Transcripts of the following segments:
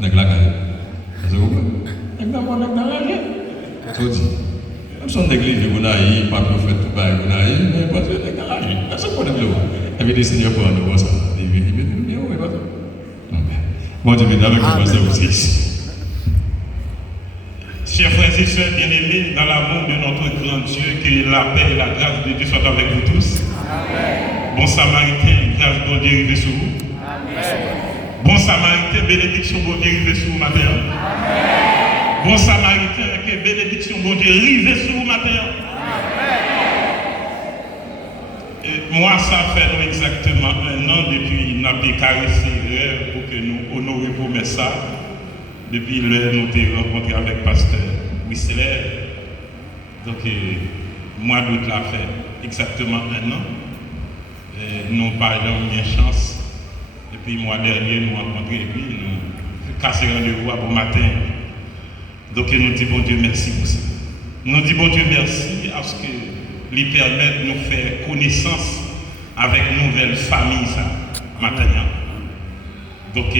Nèg la caille. Parce que nèg d'abord nèg d'arranger. Tout dit. Même son église on a eu pas de fait tout bail on a eu mais parce que nèg d'arranger. Est-ce qu'on problème là? Et bien Seigneur pour nous voir ça. Il veut nous dire oui pas. Bon Dieu avec nous pasteur aussi. Chers frères et sœurs bien-aimés, dans l'amour de notre grand Dieu, que la paix et la grâce de Dieu soient avec vous tous. Amen. Bon Samaritain, grâce de Dieu arrive sur vous. Amen. Bon Samaritain, bénédiction de Dieu arrive sur vous matin. Amen. Bon Samaritain, que bénédiction de Dieu arrive sur vous matin. Amen. Moi, ça fait exactement 1 an depuis que nous avons caressé l'heure pour que nous honorions pour le message. Depuis l'heure nous avons rencontré avec le pasteur Whistler. Donc, mois d'août l'a fait exactement 1 an. Nous parlons bien chance. Et puis, le mois dernier, nous avons rencontré et puis nous cassé rendez-vous à bon matin. Donc, nous disons bon Dieu merci pour ça. Nous disons bon Dieu merci parce que lui permet de nous faire connaissance avec une nouvelle famille ça, maintenant. Donc,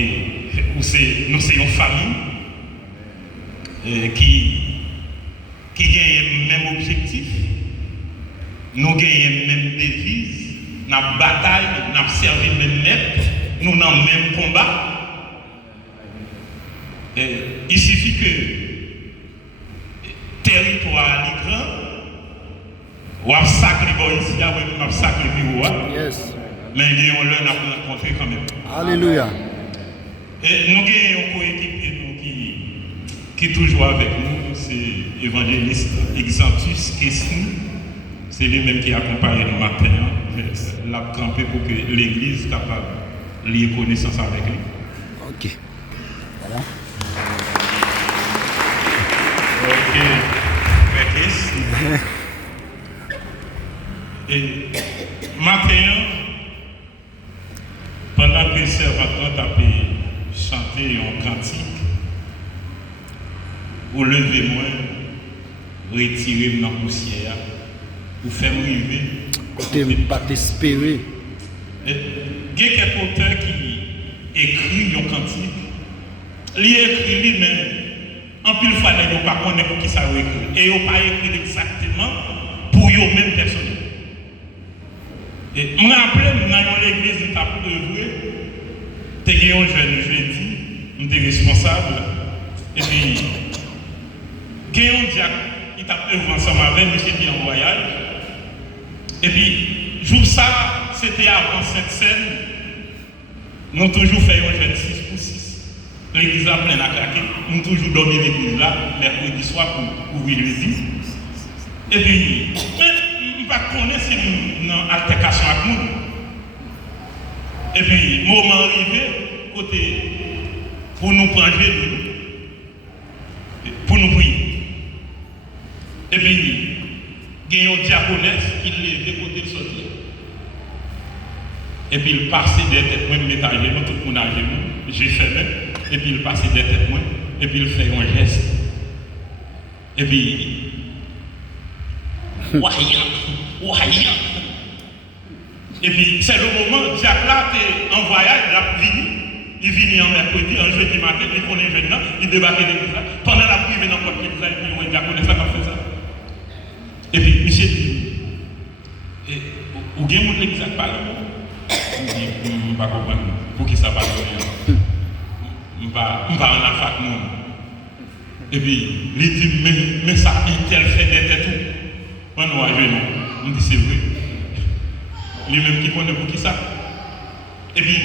nous sommes une famille qui a le même objectif, nous avons la même devise, nous avons bataille, nous avons servi le même maître, nous avons le même combat. Il suffit que le territoire est grand, ou à sacré ici, ou à sacré bureau, mais il y a un rencontré quand même. Alléluia. Et nous avons un coéquipier qui est toujours avec nous, c'est l'évangéliste Exantus Kessine. C'est lui-même qui accompagne nous matin, l'a campé pour que l'Église soit capable de lier connaissance avec lui. Ok. Voilà. Ok. Et matin, pendant que le servant a chanté un cantique, vous levez-moi, retirez dans la poussière, vous faites arriver. Côté pas t'espérer. Il y a quelques auteurs qui écrit un cantique. Il écrit lui-même. En plus, il fallait ne pas connaître pour qui ça écrit. Et il n'a pas écrit exactement pour eux-mêmes personnellement. Et je me rappelle, dans l'église, il a œuvré. J'étais un jeune jeudi, j'étais responsable. Et puis, Guéon Diac, il a œuvré ensemble avec monsieur qui est en voyage. Et puis, jour ça, c'était avant cette scène. Nous avons toujours fait un jeune 6 pour 6. L'église a plein à craquer. Nous avons toujours dormi l'église là, mercredi soir pour ouvrir l'église. Et puis, je ne connais pas si nous avons une altercation avec nous. Et puis, moment arrivé, côté, pour nous prendre, pour nous prier. Et puis, il y a un diaconesse qui lève côté de sortir. Et puis, il passait des têtes, moi, mettre à genoux, tout le monde à genoux, j'ai fait même. Et puis, il passait des têtes, moi, et puis, il fait un geste. Et puis, Ouahia. Et puis, c'est le moment, Jacques là, était en voyage, il a venu. Il vient en mercredi, un jeudi matin, il connaît un jeune là, il débarque l'église là. Pendant la prière, il n'importe quel église, il dit, il diaconesse ça, comme fait ça. Et puis, monsieur dit, ou bien mon l'église pas là. Il dit, je ne pas comprendre. Pour qui ça va rien? Je ne vais pas en affaire non. Et puis, il dit, mais ça, il fait des têtes. Moi, nous, à genoux. On dit, c'est vrai. Lui-même qui connaît pour qui ça. Et puis,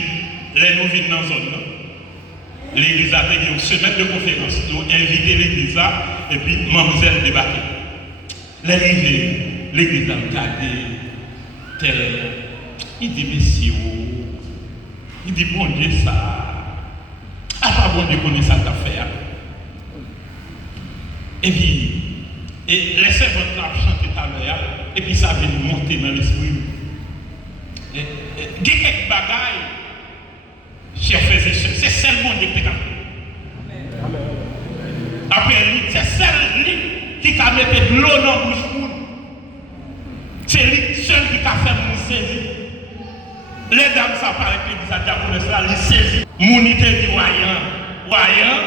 les nous vivons dans la zone. L'église a fait une semaine de conférence. Nous avons invité l'église là, et puis, mademoiselle débarqué. L'église a regardé. Il dit, messieurs, il dit, bon Dieu, ça. Ah, pas bon Dieu, connaît ça d'affaire. Et puis, les servants ont chanté tout à l'heure, et puis ça vient monter dans l'esprit. Il y a quelques bagailles, chers frères et sœurs, c'est seulement Dieu qui a fait. Après lui, c'est celle qui a mis de l'eau dans la bouche. C'est lui seul qui a fait mon saisir. Les dames, ça paraît que ça diaconesse là, ils saisissent. Mon idée dit, voyant, voyant,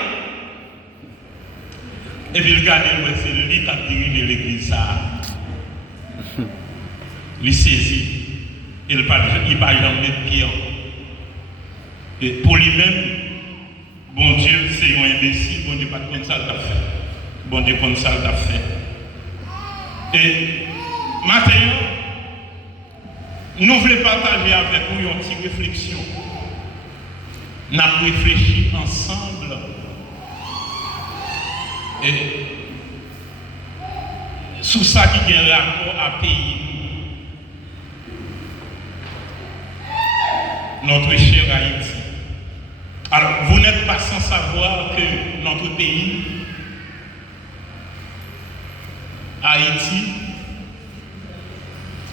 et puis le gardien, c'est lui qui a dirigé l'église. Il saisit, il ne pas jamais de pied. Et pour lui-même, bon Dieu, c'est un imbécile, bon Dieu, pas de ça qu'il a fait. Bon Dieu, comme ça qu'il a fait. Et maintenant, nous voulons partager avec vous une petite réflexion. Nous avons réfléchi ensemble. Et sous ça qui a un rapport à pays. Notre cher Haïti. Alors, vous n'êtes pas sans savoir que notre pays, Haïti,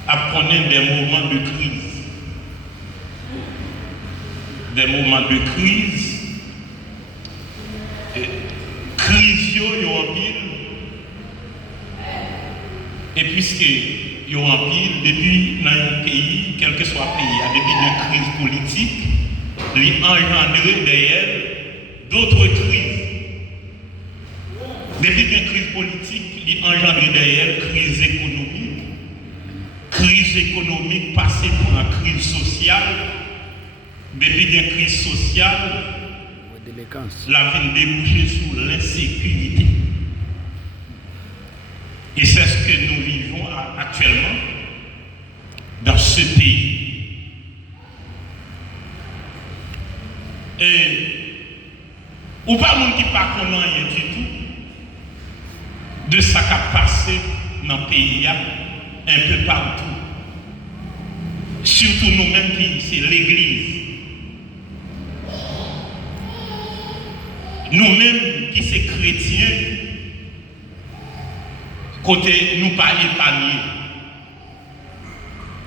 apprenait des moments de crise. Des moments de crise. Et crise, yo en pile. Et puisque yo en pile, depuis dans un pays, quel que soit le pays, depuis une crise politique, il engendre derrière d'autres crises. Depuis une crise politique, il engendre derrière crise économique. Crise économique passée pour une crise sociale. Depuis une crise sociale, la vie débouchée sur l'insécurité. Et c'est ce que nous vivons actuellement dans ce pays. Et ou pas monde qui pas connaît rien du tout de ce qui a passé dans le pays un peu partout. Surtout nous-mêmes qui c'est l'église. Nous-mêmes qui sommes chrétiens, côté nous pas épargnés,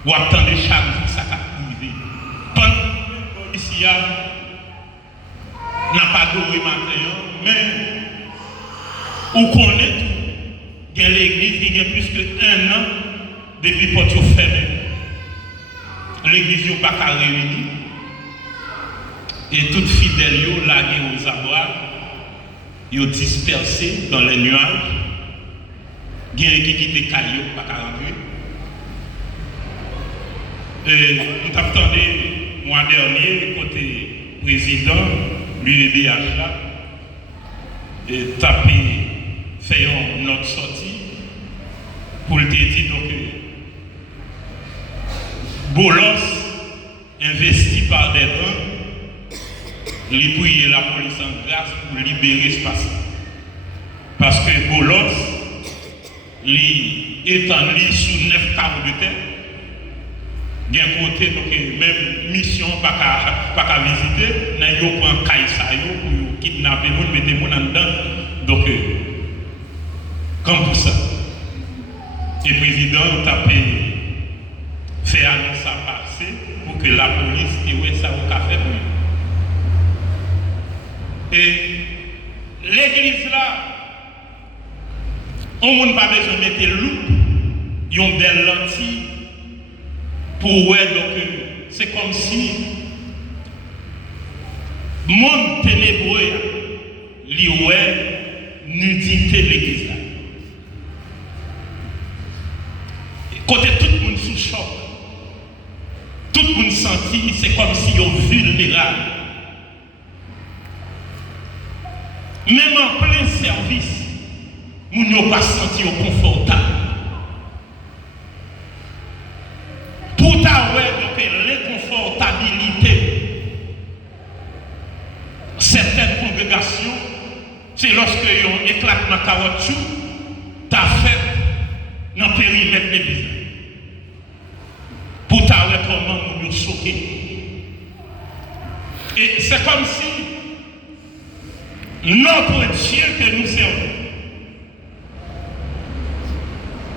ou attendre chaque jour ça va arriver. Pendant que ici, n'a pas dormi matin, mais on connaît tout. Il y a l'église qui a plus que 1 an depuis que tu fermé. L'église n'est pas réunie. Et toutes fidèles, larguées aux abois, ils ont dispersé dans les nuages. Il y a qui quittent Caillou, pas qu'à rentrer. Et nous attendons, le mois dernier, côté président, l'UNDH là, et taper, faire notre sortie pour le dire donc Bolos, investi par des banques, lui prier la police en grâce pour libérer l'espace. Parce que Bolos, lui étant sous 9 carreaux de terre, il y a un côté, donc même mission, pas qu'à visiter, il y a un caïssa pour kidnapper, mettre les gens en dedans. Donc, comme pour ça. Et le président a fait annonce à passer pour que la police ait ça au café. Et l'église là, on n'a pas besoin de mettre loupe, ils ont des lentilles pour voir. Donc, c'est comme si le monde ténébreux, nudité de l'église là. Côté tout le monde sous choc, tout le monde senti, c'est comme si ils sont vulnérables. Même en plein service, nous n'avons pas senti confortable. Pour avoir l'inconfortabilité, certaines congrégations, c'est lorsque ils ont éclatement caoutchouc, tu as fait dans le périmètre de l'église. Pour t'avoir comment nous choquer. Et c'est comme si notre Dieu que nous servons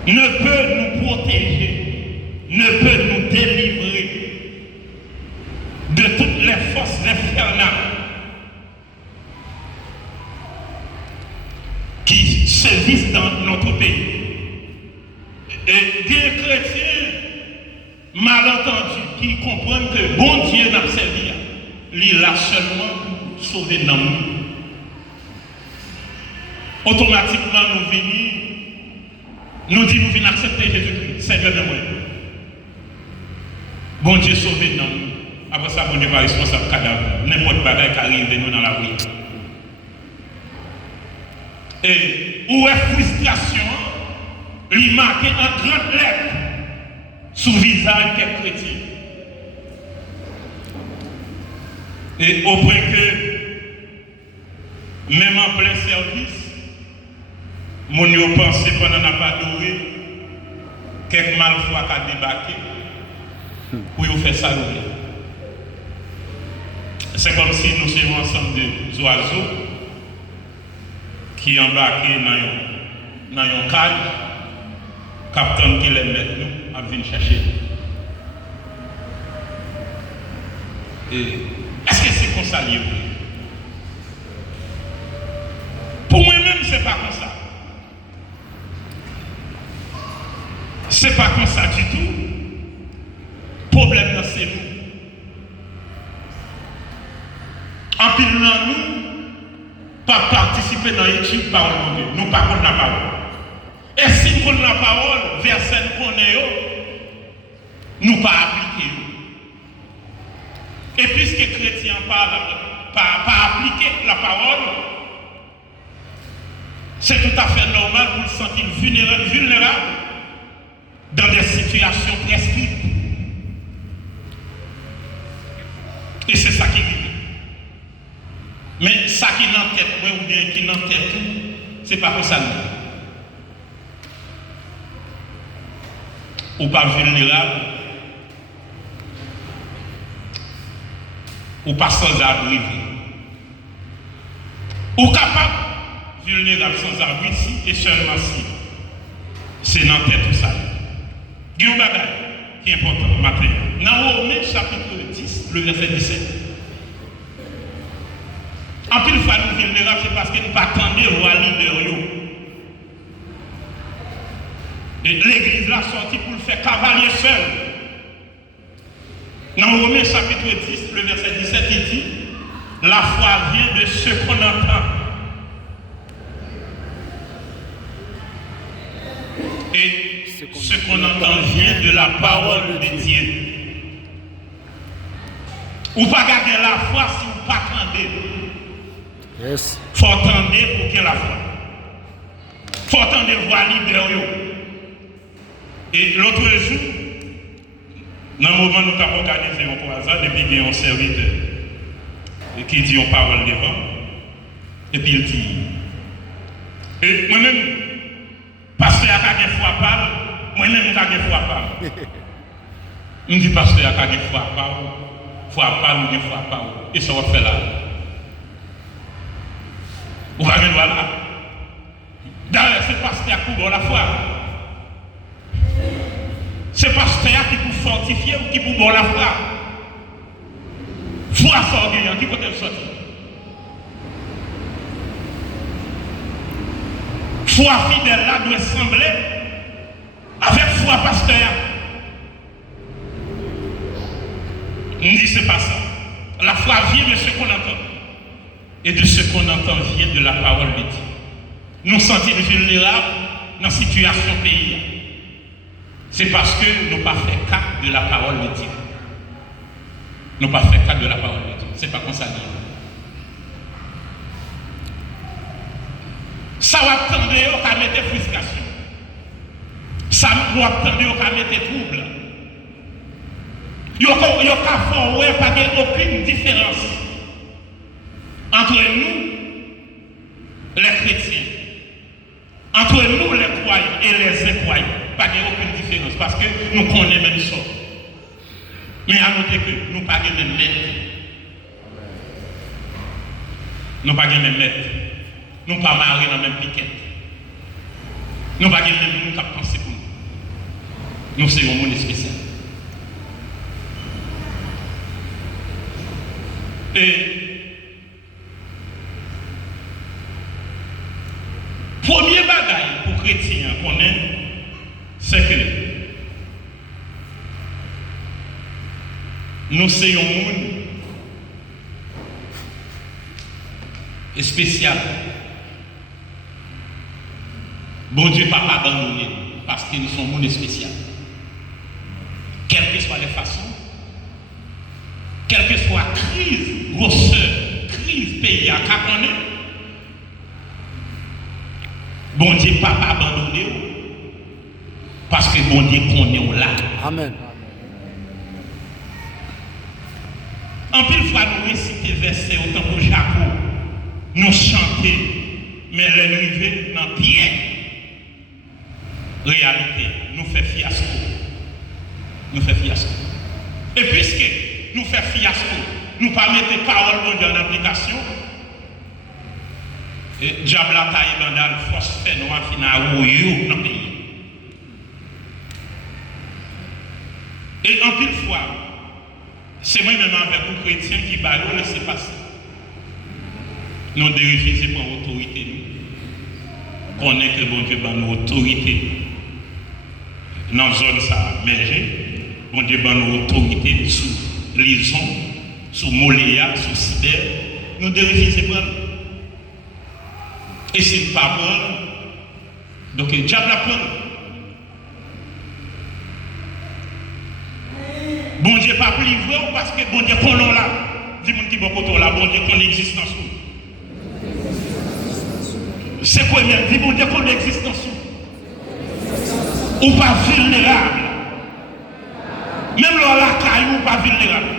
ne peut nous protéger, ne peut nous délivrer de toutes les forces infernales qui sévissent dans notre pays. Et des chrétiens malentendus qui comprennent que bon Dieu n'a servi, il là seulement pour sauver nos vies. automatiquement nous venons, nous disons nous venons accepter Jésus-Christ, Seigneur de moi. Bon Dieu sauvé dans nous. Après ça, bon Dieu pas responsable cadavre. N'importe bagaille qui arrive nous dans la rue. Et où est frustration, il marque en grande lettre sous le visage des chrétiens. Et au point que, même en plein service, mon yo pensé pendant n'a pas adoré, quelques malfois qui a débarqué pour y faire ça. C'est comme si nous sommes ensemble des oiseaux qui embarquent dans un cage, capitaine qui les met nous, à venir chercher. Et est-ce que c'est comme ça lié? Pour moi-même, c'est pas comme ça. C'est pas comme ça du tout. Problème, c'est nous. En pile, nous, pas participer dans l'étude parole de Dieu. Nous pas contre la parole. Et si nous connaissons la parole, verset nous connaissons, nous pas appliquer. Et puisque les chrétiens pas appliquer la parole, c'est tout à fait normal pour le sentir vulnérable dans des situations prescrites. Et c'est ça qui est. Mais ça qui est dans tête, ou bien qui est dans tête, c'est pas comme ça. Ou pas vulnérable, ou pas sans abri. Ou capable, vulnérable sans abri, si et seulement si. C'est dans tête tout ça. Il y a un bagage qui est important matin. Dans Romains chapitre 10, le verset 17. En plus, fois nous vulnérables, c'est parce que nous ne pas attendre le roi leader. Et l'église l'a sorti pour le faire cavalier seul. Dans Romains chapitre 10, le verset 17, il dit: la foi vient de ce qu'on entend. Et ce qu'on entend vient de la parole de Dieu. Ou pas garder la foi si vous ne pas attendez. Yes. Il faut attendre pour qu'il y ait la foi. Il faut attendre voir libre. Et l'autre jour, dans le moment où nous avons organisé un croisade, et puis il y a un serviteur qui dit une parole devant, et puis il dit, et moi-même, pasteur a une foi parle, moi-même j'ai une foi parle. Je me dis, pasteur a une foi parle, ou une foi parle, et ça va faire là. Vous allez voir là. D'ailleurs, c'est pasteur qui pour la foi. C'est pasteur qui pour fortifier ou qui pour bon la foi. Foi sortir, qui peut être sorti. Foi fidèle là doit sembler avec foi pasteur. On dit c'est pas ça. La foi vient de ce qu'on entend. Et de ce qu'on entend vient de la parole de Dieu. Nous sentons vulnérables dans la situation pays. C'est parce que nous n'avons pas fait cas de la parole de Dieu. Nous n'avons pas fait cas de la parole de Dieu. Ce n'est pas comme ça. Ça va attendre qu'à mettre frustration. Ça va attendre qu'à mettre trouble. Il n'y a pas aucune différence entre nous, les chrétiens, entre nous, les croyants et les incroyants. Pas aucune différence parce que nous connaissons même ça. Mais à noter que nous ne pas de même maître. Nous pas de même maître. Nous ne pas mariés dans la même piquette. Nous pas de même nous qui pensons pour nous. Nous sommes un monde spécial. Et premier bagaille pour chrétiens qu'on est, c'est que nous sommes un monde spécial. Bon Dieu, pas abandonné parce qu'ils sont monde spécial. Quelles que soient les façons, quelle que soit la crise, grosseur, crise, pays à connaître, bon Dieu, pas abandonné parce que bon Dieu connaît là. Amen. En plus, fois nous réciter verset autant que Jacob, nous chanter, mais les arriver dans bien réalité, nous fait fiasco. Nous fait fiasco. Et puisque nous fait fiasco, nous pas mettre parole de Dieu en application, et diable a taillé bandal, force fait noir fina ou you dans le pays. Et en pile fois, c'est moi-même avec vous chrétiens qui baillent laisser passer. Nous devons refuser par autorité. Qu'on est que bon Dieu ban nos autorités. Dans la zone ça mergé, bon Dieu ban nos autorités sous Lison, sous Moléa, sous Cyber. Nous devons refuser par et c'est une parole. Donc le diable apprend. Bon Dieu pas plus vrai parce que bon Dieu connaît là. Dis-moi qui bon côté là, bon Dieu connaît l'existence. C'est quoi même? Dis bon Dieu connaît l'existence. Ou pas vulnérable. Même là la caille ou pas vulnérable.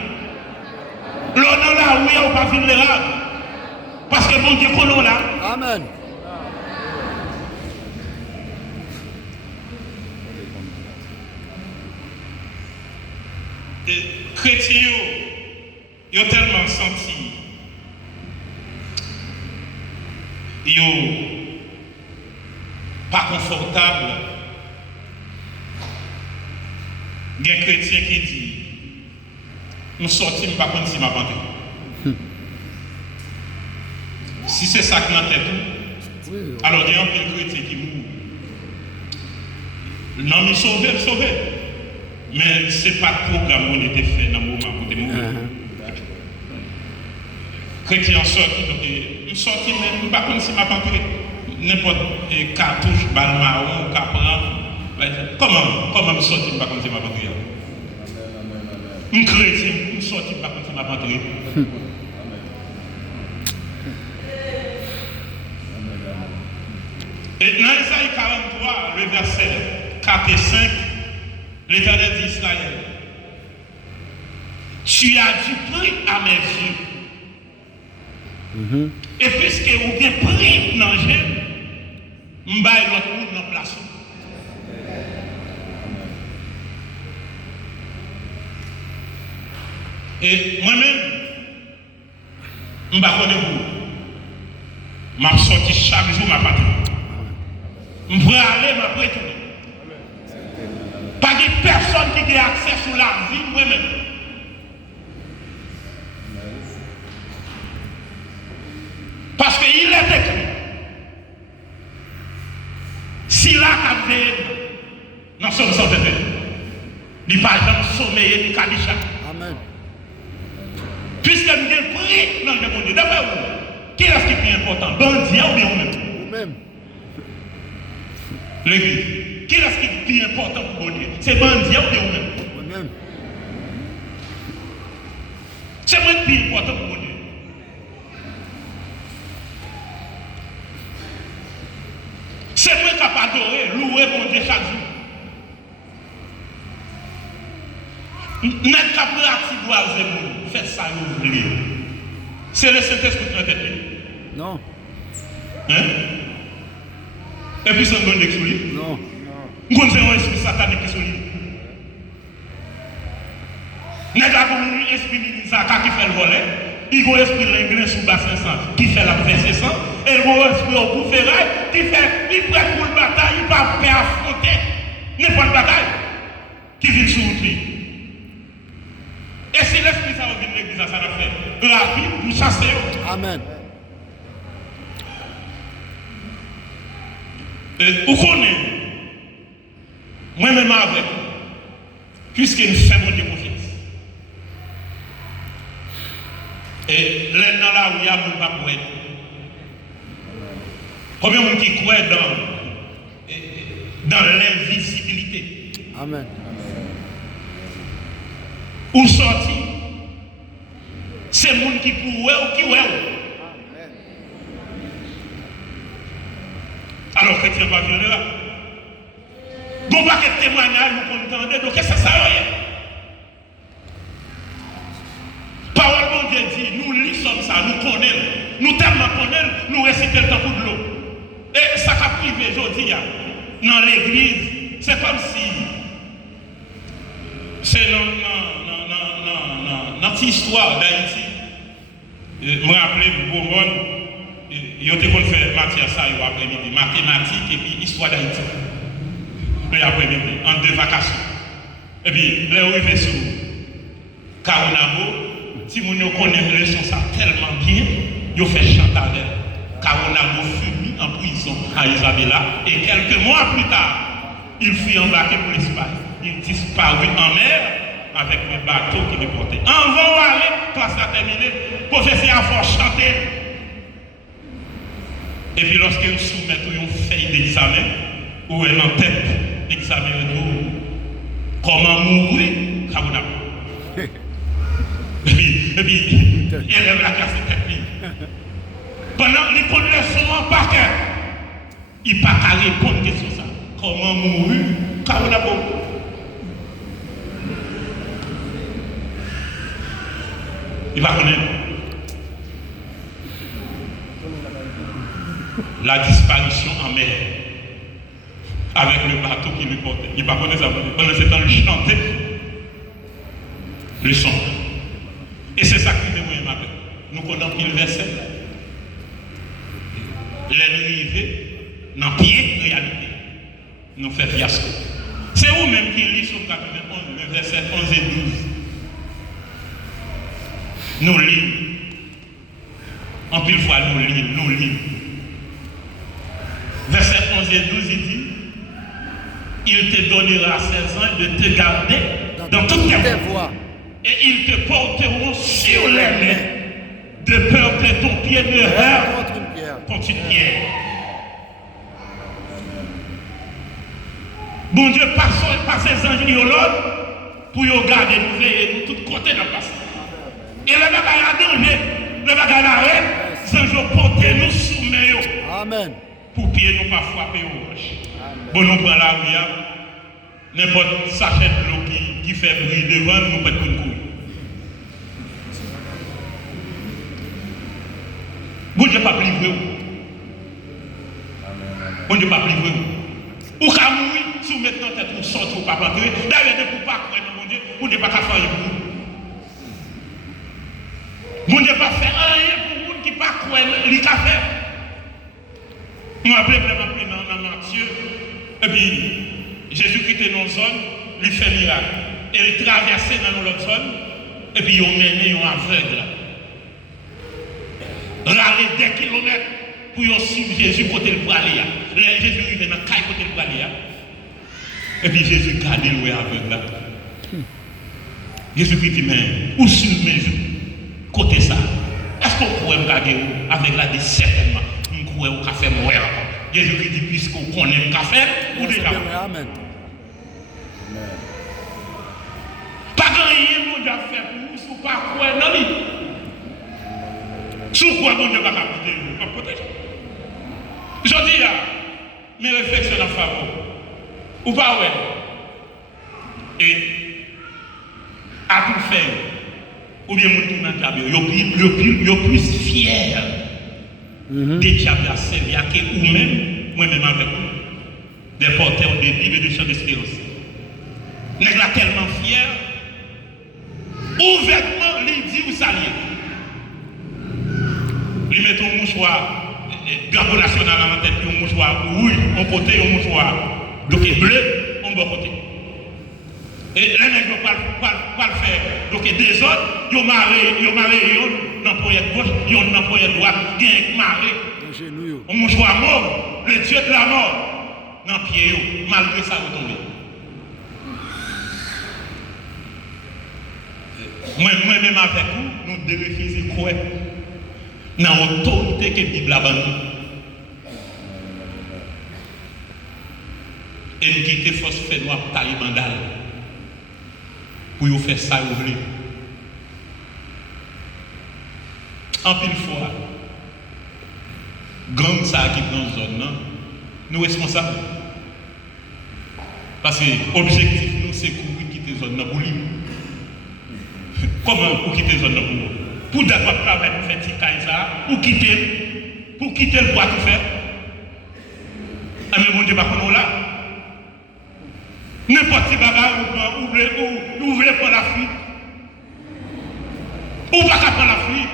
Là dans la rue ou pas vulnérable. Parce que bon Dieu connaît là. Amen. Chrétiens, ils ont tellement senti, ils sont pas confortables. Il y a un chrétien qui dit, nous sortons, pas contre si ma bande. Si c'est ça qui m'a tête, alors il y a un chrétien qui mourut. Non, mais sauver. Mais ce n'est pas le programme qui a été fait dans le moment où il est mort. Chrétien sorti, donc il sorti même, pas comme si m'a pas n'importe cartouche, balle marron, capran. Comment me sortir, pas comme si m'a pas un chrétien, il sorti, pas comme si m'a pas Et dans Isaïe 43, le verset 4 et 5, l'Éternel dit Israël, tu as du prix à mes yeux. Et puisque vous avez pris dans le jeu, je vais l'autre monde dans la place. Et moi-même, je ne sais pas vous. Je vais sortir chaque jour ma patrie. Je vais aller, je vais retourner. Pas de personne qui a accès sur la vie, moi-même. Parce qu'il est écrit. Si là, il y a dans son sens de vie, il n'y a pas de sommeil ni kadisha. Amen. Puisque nous avons pris dans le monde, d'après vous, qui est-ce qui est plus important? Bandit ou bien vous-même? Vous-même. L'église. Qui est-ce qui est plus important pour vous? C'est bandit ou bien vous-même? Vous-même. C'est moi le plus important pour vous. C'est moi qui a adoré, louer mon Dieu chaque jour. N'est-ce pas pratiquer faites ça, vous voulez. C'est le Saint-Esprit qui tête. Non. Hein? Et puis, c'est un bon expliqué. Non. Nous avons un esprit satanique qui est solide. N'est-ce pas un esprit qui fait le volet? Il y a un esprit l'anglais sous bassin sang qui fait la verser sang. Et il y a un esprit au bout ferraille qui fait, il prête pour la bataille, il ne va pas affronter n'importe bataille qui vient sur lui. Et si l'esprit ça revient de l'église, ça va faire la vie pour chasser. Amen. Vous connaissez, moi-même avec, puisque nous faisons des confiance. Et là où il y a mon pas pour être. Combien de gens qui croient dans dans l'invisibilité. Amen. Ou sorti, c'est le monde qui pourrait ou qui ouais. Alors, chrétien va venir là. Bon, pas que témoignage, nous entendons, donc qu'est-ce que ça sert à rien? Parole de Dieu dit, nous lisons ça, nous connaissons, nous tellement connaissons, nous récitons le temps de l'eau. Et ça qui a privé aujourd'hui, dans l'église, c'est comme si, c'est dans notre histoire d'Haïti. Je me rappelle, pour moi, il a fait matière ça après-midi, mathématiques et puis histoire d'Haïti. Et après-midi, en 2 vacations. Et puis, là où il est sur Kaonabo, si vous connaissez les leçons ça tellement bien, il fait chanter avec. Kaonabo fut mis en prison à Isabella et quelques mois plus tard, il fut embarqué pour l'Espagne. Il disparut en mer avec un bateau qui le portait. En vont aller, classe à terminer, professeur a fort chanter. Et puis lorsqu'il soumet une feuille d'examen, où elle en tête d'examen, comment mourir, Kaonabo. Et puis, il lève la classe de tête. Pendant les bonnes leçons en par cœur, il n'a pas qu'à répondre à question ça. Comment mourir, Kaonabo? Il va connaître la disparition en mer avec le bateau qui lui portait. Il va connaître ça. Pendant ce temps, il chantait le son. Et c'est ça qui me m'appelle. Nous connaissons le verset. L'ennemi dans pied réalité. Nous fait fiasco. C'est vous-même qui lisez sur 91, le verset 11 et 12. Nous lisons. En pile fois, nous lisons. Verset 11 et 12, il dit, il te donnera 16 ans de te garder dans toutes tes voies. Et ils te porteront sur les mains, de peur que ton pied ne heurte contre une pierre. Bon Dieu, passe ses anges pour y garder nous veiller nous tous côtés de la place. Et le bagage a donné, le bagage a arrêté, les anges porter nous soumettre. Amen. Pour pied nous pas frapper aux roches. Bon, nous prenons la rue, n'importe sachet de l'eau qui fait bruit devant nous, pas de couille. Bon Dieu pas livré. Bon Dieu pas livré. Ou qu'à mourir, si vous mettez dans tête pour sortir ou pas rentrer, d'ailleurs, ne pouvez pas croire dans mon Dieu, vous ne pouvez pas faire un coup. Bon Dieu pas faire rien pour vous qui ne pas croire, il n'y a faire. Je me rappelle vraiment dans Matthieu, et puis Jésus-Christ était dans une zone, il fait miracle. Et il traversait dans l'autre zone, et puis il a mené un aveugle. Râler des kilomètres pour suivre Jésus côté le aller. Jésus arrive dans la caille côté le aller. Et puis Jésus garde le aveugle là. Jésus-Christ dit, mais où sur mes yeux? Côté ça. Est-ce qu'on pourrait me garder avec la dit certainement? On pourrait au café mourir encore. Jésus-Christ dit, puisqu'on connaît le café, ou déjà. Amen. Pas grand-chose mon Dieu a fait pour vous, si vous ne pas croire dans lui. Si vous croyez que mon Dieu va protéger vous, pas protéger. Je dis, mes réflexions en faveur. Ou pas, ouais. Et à tout faire, ou bien mon tour dans le table, le plus fier des diables à servir que vous-même, moi-même avec vous, des porteurs de Bible et de chants d'espérance. N'est-ce pas tellement fier, ouvertement, il dit ou s'allier. Il met un mouchoir, drapeau national à la tête, un mouchoir rouge, un côté, un mouchoir donc bleu, un bon côté. Et les nègres pas le faire. Donc des autres, ils ont marré dans la poignée gauche, ils ont dans la poignée droite, ils ont marré. Un mouchoir mort, le Dieu de la mort, dans le pied, malgré ça, retombé. Moi-même avec vous, nous devons refuser quoi? Dans l'autorité que la Bible a bandue. et nous quitter force fait noir taille bandal pour vous faire ça vous voulez. En pile fois, gang ça qui prend zone non, nous responsables. Parce que l'objectif nous c'est courir quitter zone non pour lui. Comment pour quitter zone non pour nous? Pour d'abord travailler pour faire petit ça, pour quitter le bois tout faire. Mais mon Dieu, pas qu'on là. N'importe qui baba ou voulez prendre la fuite. Ou pas prendre la fuite.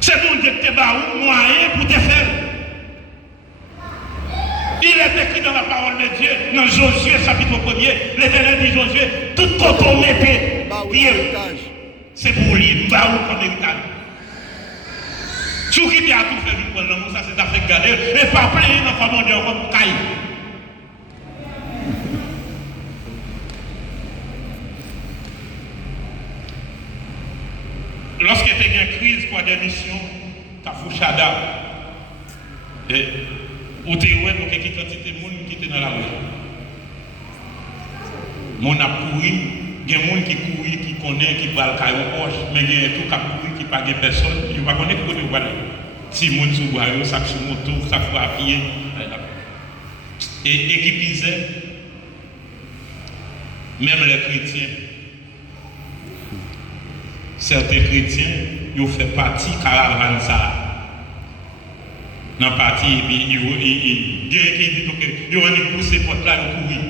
C'est mon Dieu qui te bat ou moyen pour te faire. Il est écrit dans la parole de Dieu, dans Josué chapitre 1er, l'Éternel dit Josué, tout coton mettez, c'est pour lui, bah ou comme héritage. Tout qui a tout fait pour l'amour, ça c'est à faire garder, et pas plein dans la famille comme caille. Lorsque tu as une crise pour des missions, tu as fouchada. Ou tu es pour quelle quantité de monde qui était dans la rue. Mon a couru, il y a des gens qui courent, qui connaissent, qui parlent caillou poche, mais il y a tout qui couru, qui ne parle personne, il ne va pas connaître que vous allez. Si les gens sont bois, ça sur moto, ça faut à pied. Et qui disait, même les chrétiens, certains chrétiens, ils ont fait partie de la caravane ça. Dans la partie, il y a qui dit qu'ils ont poussé pour là, ils ont couru.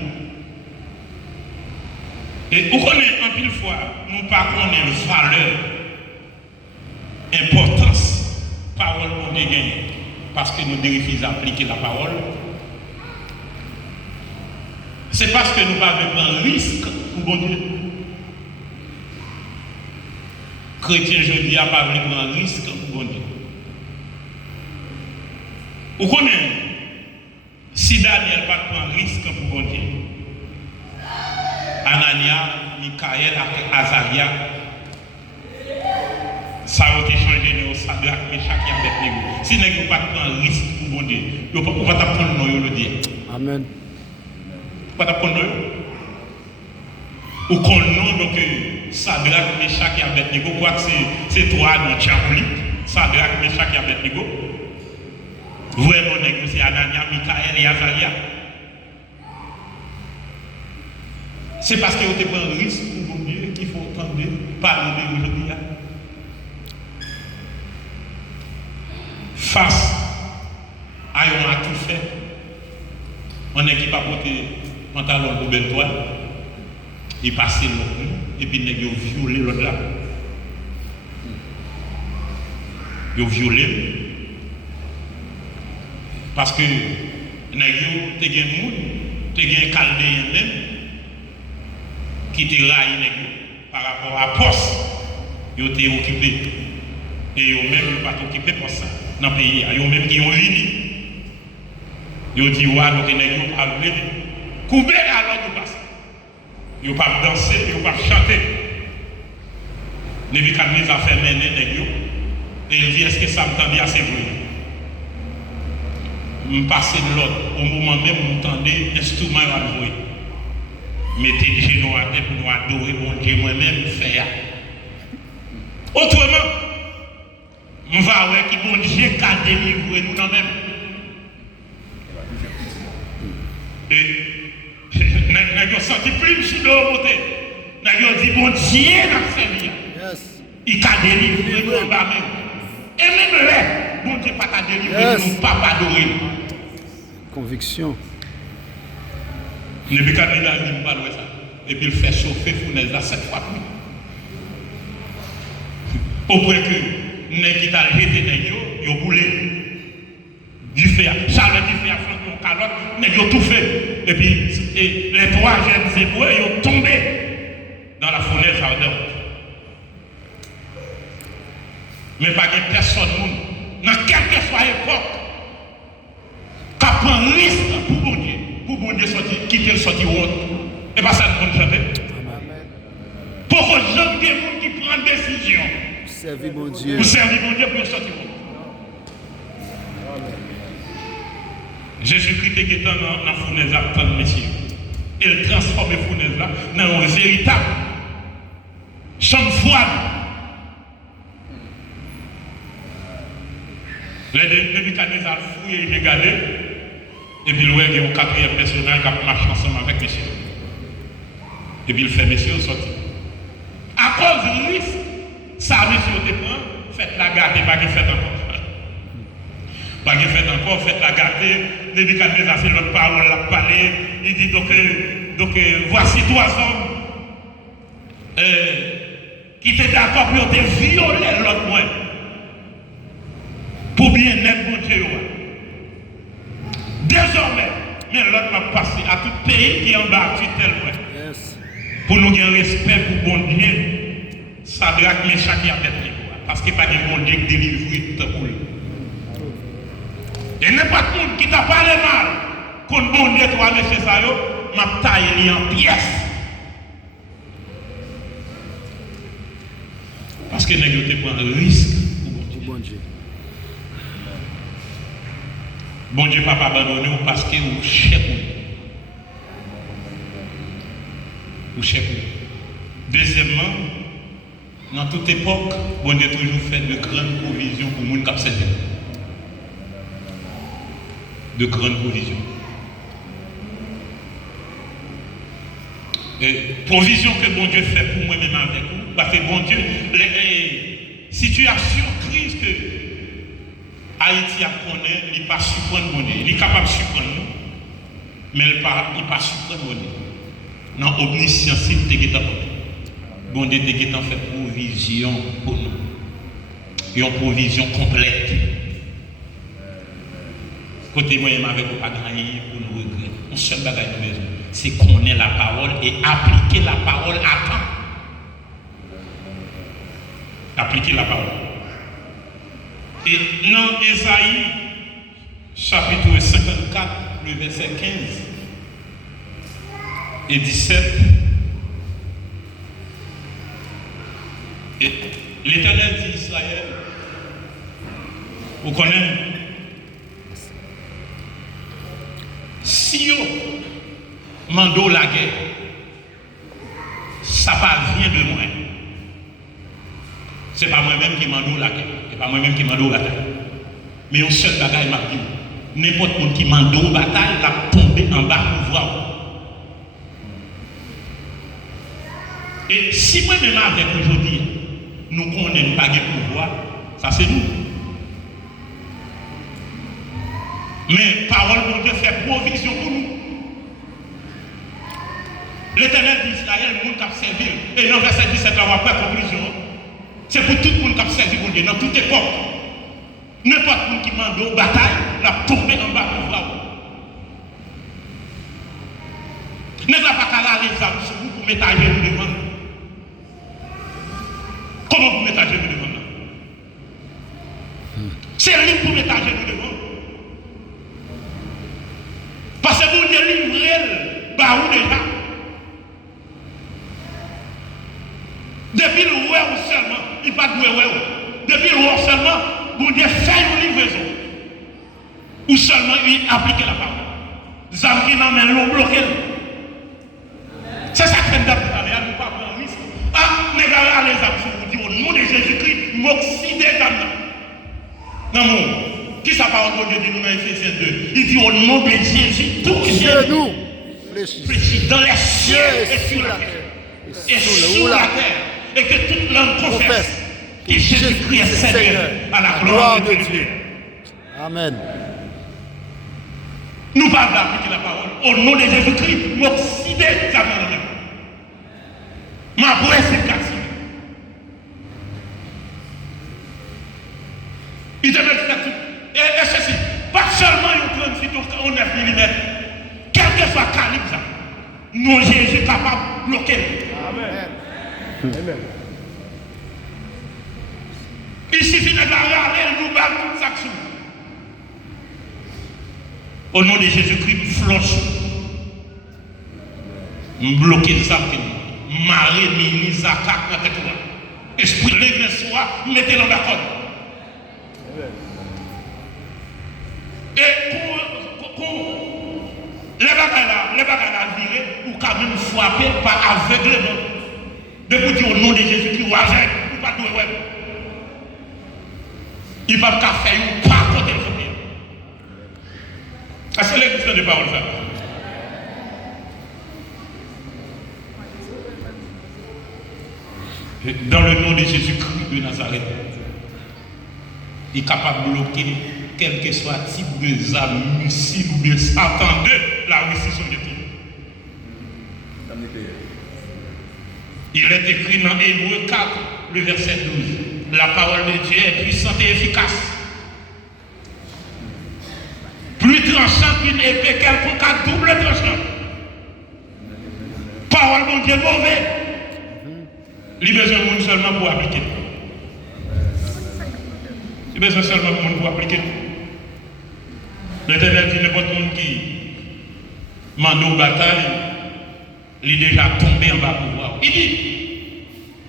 Et vous connaissez en pile fois, nous ne connaissons pas valeur, importance, parole qu'on a gagnée. Parce que nous refusons d'appliquer la parole. C'est parce que nous n'avons pas un risque pour bon Dieu. Chrétien, je dis, n'a pas vraiment un risque pour bon Dieu. Vous connaissez, si Daniel n'a pas de risque pour bon Dieu, Anania, Michael, Azaria, ça a été changé au Sadrach, Meshach et Abednego. Si vous n'avez pas de risque pour bon Dieu, vous ne pouvez pas prendre le nom, le dire. Amen. Vous ne pouvez pas prendre le nom. Ou qu'on nom, donc, Sadrach, Meshach et Abednego, quoi que c'est trois noms diaboliques, Sadrach, Meshach et Abednego. Vraiment négocier Anania, Michael et Azaria. C'est parce que vous avez pris un risque pour vous dire qu'il faut entendre parler de aujourd'hui. Face à un tout fait, on est qui pas porté pantalon pour belle toile, il passe l'autre, et puis il a violé l'autre là. Il a violé. Parce que nous avons des gens, des Chaldéens même, qui te raillent par rapport à poste, ils ont été occupés. Et ils n'ont même pas occupé pour ça dans le pays. Ils ont même qui ont venu. Ils ont dit, ouais, donc ils n'ont pas venu. Couper alors nous passons. Ils n'ont pas dansé, ils n'ont pas chanté. Depuis quand ils ont fait mener les gens, et ils disent, est-ce que ça me tend bien, c'est vrai? Je passe de l'autre, au moment même où vous entendez l'instrument à jouer. Mettez les genoux à terre pour nous adorer, mon Dieu, moi-même, faire. Autrement, je vais voir qui bon Dieu a délivré nous dans même. Et nous avons senti plus sur nos côtés. Nous avons dit, bon Dieu n'a servi. Il a délivré nous en bas même. Et même là, bon Dieu pas délivré nous, pas adorer. Conviction. Nebuchadnezzar a dit, je ne pas ça. Et puis il fait chauffer fournaise là 7 fois plus. Au point que les qui t'a jeté les gens, ils ont boulé. Du fer, chaleur du fer, flanqué en calotte, ils ont tout fait. Et puis les trois jeunes éboués, ils ont tombé dans la fournaise ardente. Mais pas de personne, dans quelle que soit l'époque, qui prend un risque pour bon Dieu sortir, quitter le sortir honte. Et pas ça ne peut jamais. Pour que les gens qui prennent des décisions. Servir mon Dieu. Pour servir mon Dieu pour sortir honte. Jésus-Christ était dans la fournaise là, tant de messieurs. Il transforme la fournaise là dans une véritable chambre froide. Les Nebuchadnezzar fouillé et regardé, et puis il y a un quatrième personnage qui marche ensemble avec messieurs. Et puis il fait messieurs sortir. À cause du risque, ça messieurs te prend, faites la garder, pas qu'il fait encore. Pas qu'il fait encore, faites la garder. Nebuchadnezzar, c'est l'autre parole, la parler. Il dit donc voici trois hommes qui étaient d'accord pour te violer l'autre moins. Pour bien être mon Dieu. Désormais, mais l'autre m'a passé à tout pays qui est en bas, tellement. Yes. Pour nous avoir respect pour bon Dieu, ça doit être méchant qui a tête. Parce qu'il n'y a pas de bon Dieu qui délivre pour lui. Et n'importe qui qui t'a parlé mal, quand bon Dieu doit laisser ça, m'a taillé en pièces. Parce que nous avons un risque pour bon Dieu. Bon Dieu ne va pas abandonner parce que vous cherchez. Vous cherchez. Deuxièmement, dans toute époque, bon Dieu a toujours fait de grandes provisions pour les gens qui servent. De grandes provisions. Et provisions que bon Dieu fait pour moi-même avec vous, parce que bon Dieu, les situations crises que Haïti a connaît, il n'est pas surprendre bon Dieu. Il est capable de surprendre nous, mais il n'est pas surprendre bon Dieu. Dans l'omniscience, il est bon Dieu a fait provision pour nous. Une provision complète. Côté moi, avec vous, pas gagner pour nous regretter. On seul bagage de maison, c'est connaître la parole et appliquer la parole à temps. Appliquer la parole. Et dans Ésaïe, chapitre 54, le verset 15 et 17, et l'Éternel dit Israël, vous connaissez, si vous mandez la guerre, ça ne vient de moi. Ce n'est pas moi-même qui mando la guerre, ce n'est pas moi-même qui mando la bataille. Mais un seul bagaille m'a dit, n'importe qui mando la bataille, la tomber en bas pour voir. Et si moi-même avec aujourd'hui, nous connaissons pas de pouvoir, ça c'est nous. Mais parole de Dieu fait provision pour nous. L'Éternel d'Israël, nous avons servi. Et dans verset 17, on va faire conclusion. C'est pour tout le monde qui a servi pour Dieu, dans toute époque. N'importe qui qui mande aux batailles, la tomber en bas pour voir. Ne va pas caler les armes sur vous pour mettre à genoux devant nous. Comment vous mettez à genoux devant nous? C'est lui pour mettre à genoux devant nous. Parce que vous délivrez le baou déjà. Depuis le ouais seulement, il n'y a pas de ouais. Depuis le ouais seulement, vous devez faire une livraison. Ou seulement il applique la parole. Zam qui n'a même l'eau bloqué. C'est ça qui fait d'abord, nous ne pas prendre risque. Ah, mais regardez les âmes, vous dites au nom de Jésus-Christ, m'oxyder dans mon. Qui ça parle de Dieu dit nous dans Ephésiens 2? Il dit au nom de Jésus, tout genou fléchit dans les cieux et sur la terre. Et sous la terre. Et que toute langue confesse que Jésus-Christ est Seigneur à la gloire de Dieu. Amen. Nous parlons d'appliquer la parole. Au nom de Jésus-Christ, m'oxyder ta main. Ma voix c'est captive. Il devait faire tout. Et ceci, pas seulement une 38 ou 9 mm, quel que soit le calibre, nous Jésus est capable de bloquer. Amen. Amen. Il suffit de regarder nous battre toute sa action. Au nom de Jésus-Christ, floche. Bloquer les âmes. Marie, Mini, Zaka, esprit de l'église soit, mettez-le d'accord. Et pour bagages là virés, ou quand même frappé par aveuglement. De vous dire au nom de Jésus-Christ, ou aveugle, ou pas de web. Il ne va pas faire ou pas côté le premier. C'est l'existence de parole ça. Dans le nom de Jésus-Christ de Nazareth, il est capable de bloquer quel que soit le type de arme, missile ou bien Satan de la réussite de tout. Il est écrit dans Hébreux 4, le verset 12. La parole de Dieu est puissante et efficace. Plus tranchante qu'une épée quelconque à double tranchant. Parole de Dieu mauvais. Il a besoin de monde seulement pour appliquer. Il a besoin seulement de monde pour appliquer. L'Éternel dit n'importe monde qui mande aux batailles, il est déjà tombé en bas pour voir. Il dit,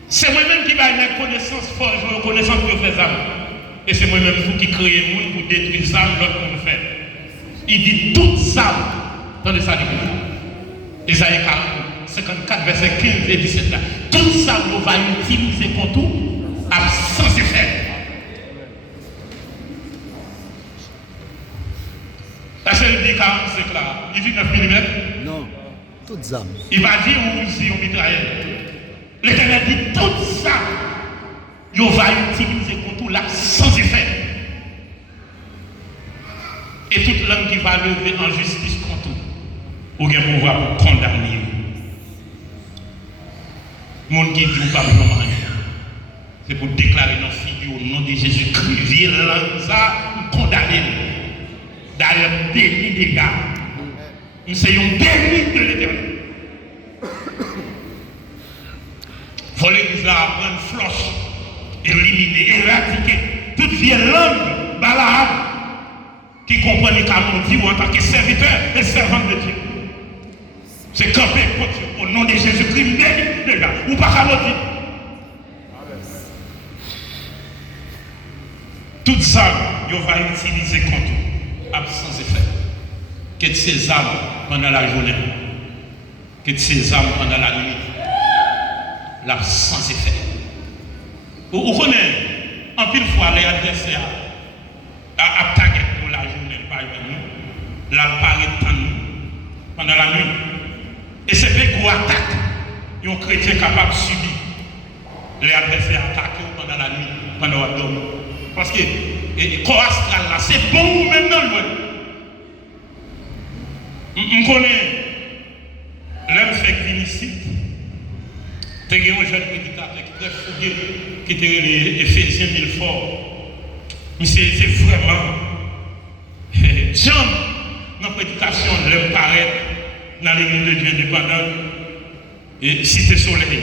c'est moi-même qui va une connaissance forte, une connaissance pour faire ça. Et c'est moi-même qui crée le monde pour détruire ça, l'autre monde fait. Il dit toutes ça dans les salles de Isaïe 54, verset 15 et 17 là. Tout ça, on va utiliser pour tout, sans effet. La seule dit 45 là, il dit 9 mm. Non, toutes âmes. Il va dire où si on mitraille. L'Éternel dit tout ça, on va utiliser pour tout là, sans effet. Et toute langue qui va lever en justice contre tout, ou bien pouvoir pour condamner. Monde qui dit pas vraiment rien. C'est pour déclarer nos figures au nom de Jésus-Christ. Violent ça, condamner. D'ailleurs, délit des gars. Nous sommes délit de l'Éternel. Voler les armes, prendre floche, éliminer, éradiquer toute vieille langue, balade, qui comprend les camons dit en tant que serviteur et servante de Dieu. C'est camper contre Dieu. Au nom de Jésus-Christ, mais les gars, ou pas qu'à l'autre. Toutes ça, on va utiliser contre absence effet. Que de ces armes pendant la journée, que de ces armes pendant la nuit, l'absence effet. Vous connaissez, en pile fois, les adversaires attaquent pour la journée, par exemple, la paraît pendant la nuit. Et c'est des gros attaques que les chrétiens sont capables de subir. Les adversaires attaquent pendant la nuit, pendant la dormir. Parce que le corps astral là, c'est bon même dans le loin. Je connais l'homme fait ici. Il y a un jeune prédicateur qui est très fougueux, qui était les Éphésiens 1000 forts. Mais c'est vraiment. Jean, dans la prédication, l'homme paraît dans l'église de Dieu indépendante, et Cité Soleil.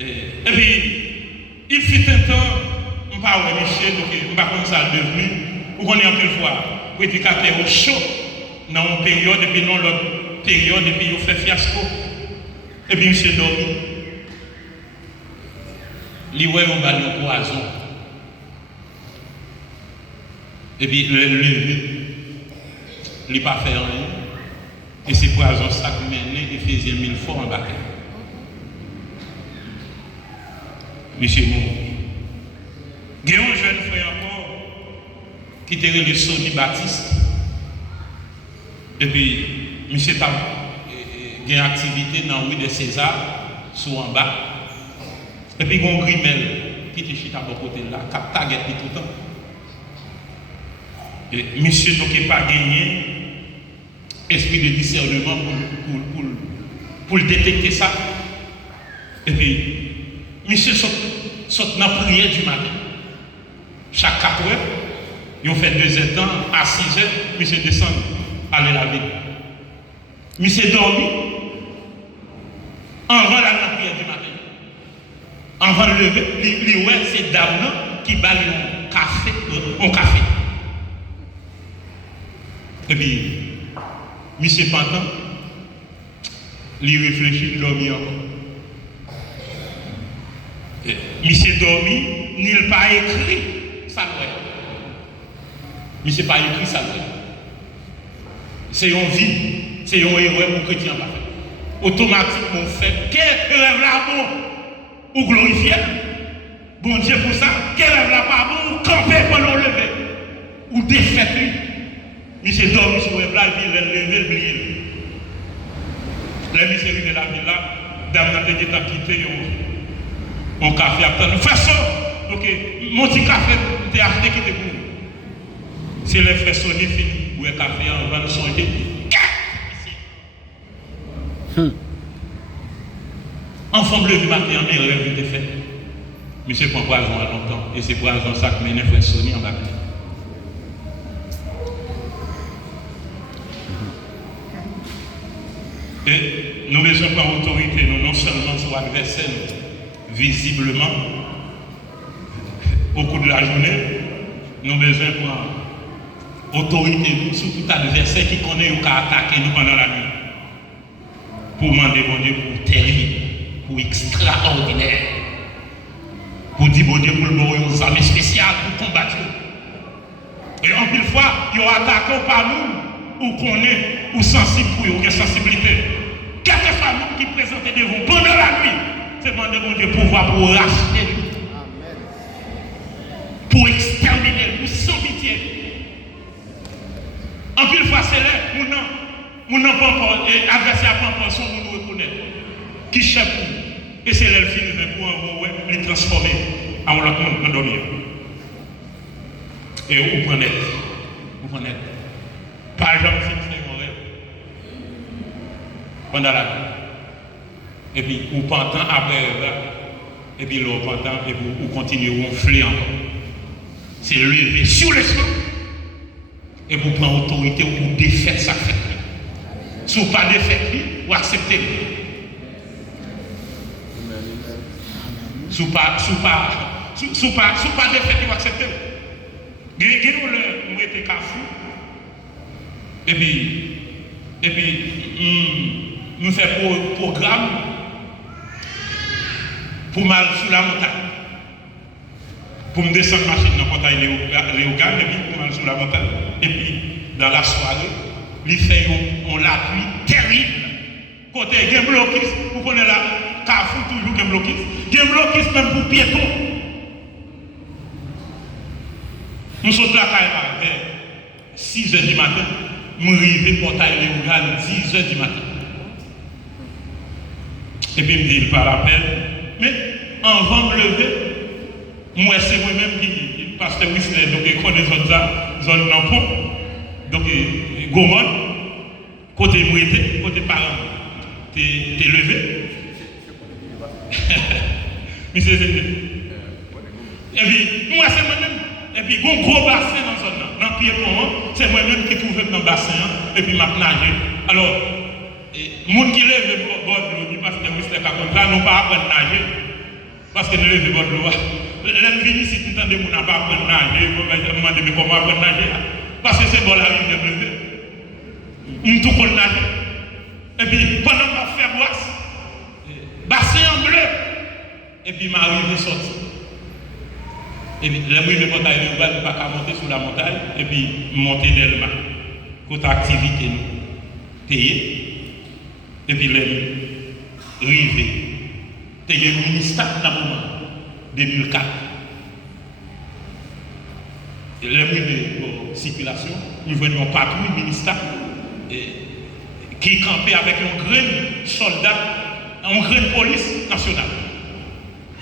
Et puis, il fut un temps, je ne sais pas où Michel, donc je ne sais pas comment ça a devenu, où on est en plus fois, prédicateur au chaud, dans une période, et puis dans l'autre période, et puis il fait fiasco. Et puis, monsieur dormi. Il y a un ballon poison. Et puis, il n'a pas fait rien. Et c'est poison ça qui mène Éphésiens 1000 fois en bataille. Monsieur Mour. Il y a un jeune frère encore qui était le Sonny Baptiste. Et puis, monsieur Tam, il y a une activité dans la rue de César, sous en bas. Et puis, il y a un grimel qui était chita à côté là, qui a tagué tout le temps. Et monsieur n'a pas gagné esprit de discernement pour détecter ça. Et puis, monsieur saute dans la prière du matin. Chaque 4 heures, il fait 2 heures de temps, à 6 heures, monsieur descend, aller la ville. Monsieur dormi, avant la prière du matin. Avant de lever, il ouais, c'est dame qui bat un café. Et puis, monsieur Pantan, il réfléchit, il dormit encore. Monsieur dormi, il n'a pas écrit ça. Monsieur n'a pas écrit ça. C'est une vie. c'est un erreur pour chrétien pas fait. Automatiquement fait quel rêve là bon ou glorifier bon Dieu pour ça, quel rêve là pas bon ou camper pendant le lever ou défaite lui. Monsieur dormi sur le plat et puis il lever le briller. La misérie de la ville là, dame n'a pas quitté mon café à temps. Façon, ok, mon petit café, t'es acheté qui te pour. C'est les frères Sony fini, ou un café, on va nous songer. Enfant bleu du matin, mais rêve de fait. Monsieur prend poison à longtemps, et c'est poison ça qui mène frère Sony en bas. Et nous besoin prendre autorité, non seulement sur l'adversaire, visiblement, au cours de la journée, nous besoin prendre autorité sur tout adversaire qui connaît ou qui a attaqué nous pendant la nuit. Pour demander bon Dieu pour terrible, pour extraordinaire. Pour dire bon Dieu pour le bon aux armées spéciales, pour combattre. Et en plus de fois, ils ont attaqué par nous, ou connaît, ou sensible pour eux, ou sensibilité. Quel que soit nous qui présente devant pendant la nuit, c'est demander bon Dieu pouvoir pour racheter, pour exterminer, pour sans pitié. En plus de fois, c'est là, mon adversaire pas pensé, on nous reconnaît. Qui cherche pour. Et c'est là le film pour les transformer en l'autre monde endormi. Et vous prenez. Par exemple, si vous faites mon rêve. Pendant la nuit. Et puis, vous pentez après, et puis, vous pentez, et vous continuez à ronfler encore. C'est lever sur le sol. Et vous prenez autorité pour défaire ça fait. Si vous pas défaire, vous acceptez. Si vous pas défaire, vous acceptez. Nous étions cafou. Et puis, nous faisons un programme pour mal sur la montagne. Pour me descendre la machine dans la montagne Léogane, et puis pour mal sur la montagne. Et puis, dans la soirée, il fait la pluie terrible. Côté il y a un blocus, vous connaissez là, Carrefour toujours il y a un blocus. Il y a un blocus même pour piétons. Nous sommes là vers 6h du matin, nous arrivons au portail Léogane 10h du matin. Et puis il me dit par appel, mais avant de me lever, moi c'est moi-même qui, pasteur Whistler, donc il connaît zone Nampon, donc Gaumont, côté Mouété, côté parent, t'es levé. Mais c'est et puis, moi c'est moi-même, et puis un gros bassin dans zone là, dans le pied pour moi, c'est moi-même qui trouve dans le bassin, et puis m'a nagé. Alors, les gens qui lèvent le bord de l'eau, du pasteur Whistler, là, n'ont pas appris à nager, parce que nous lèvent le bord de l'eau. Les vignes, si tu entends des gens n'ont pas appris à nager, ils vont me demander comment apprendre à nager. Parce que c'est bon la rivière de lever. Nous tout qu'on nage. Et puis pendant qu'on fait boisse, bassin en bleu. Et puis ma rivière sorti. Et puis les rivières de montagne, nous ne pouvons pas monter sur la montagne et puis monter d'elle-même. Côté activité, nous payer. Et puis les rivières. Il y a un ministère dans le moment, 2004. Les de circulation, nous venons patrouille ministère qui campait avec un grand soldat, un grand police nationale.